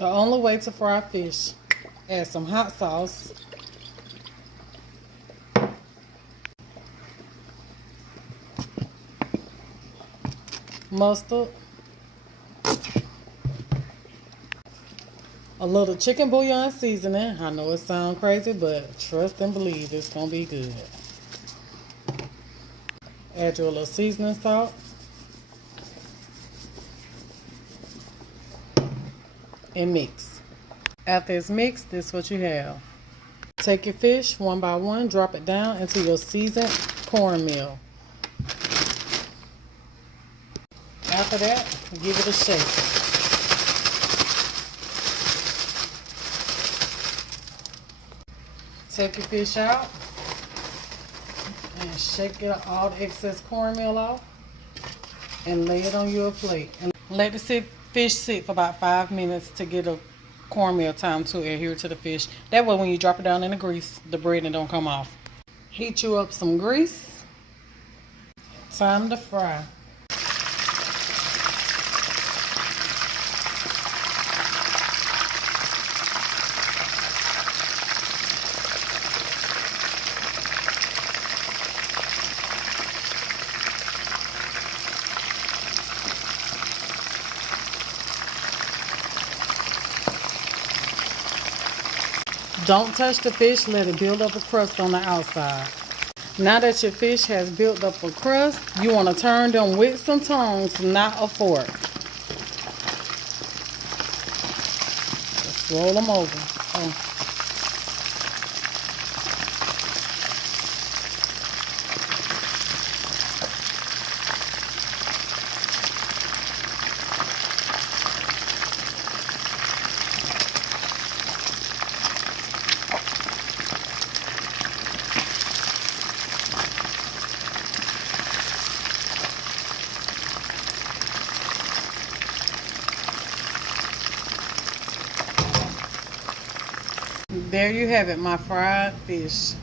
The only way to fry fish, add some hot sauce, mustard, a little chicken bouillon seasoning. I know it sounds crazy, but trust and believe it's going to be good. Add your little seasoning salt. And mix. After it's mixed, this is what you have. Take your fish one by one, drop it down into your seasoned cornmeal. After that, give it a shake. Take your fish out and shake it all the excess cornmeal off and lay it on your plate. And let the fish sit for about 5 minutes to get a cornmeal time to adhere to the fish. That way when you drop it down in the grease, the breading don't come off. Heat you up some grease. Time to fry. Don't touch the fish, let it build up a crust on the outside. Now that your fish has built up a crust, you want to turn them with some tongs, not a fork. Just roll them over. Oh. There you have it, my fried fish.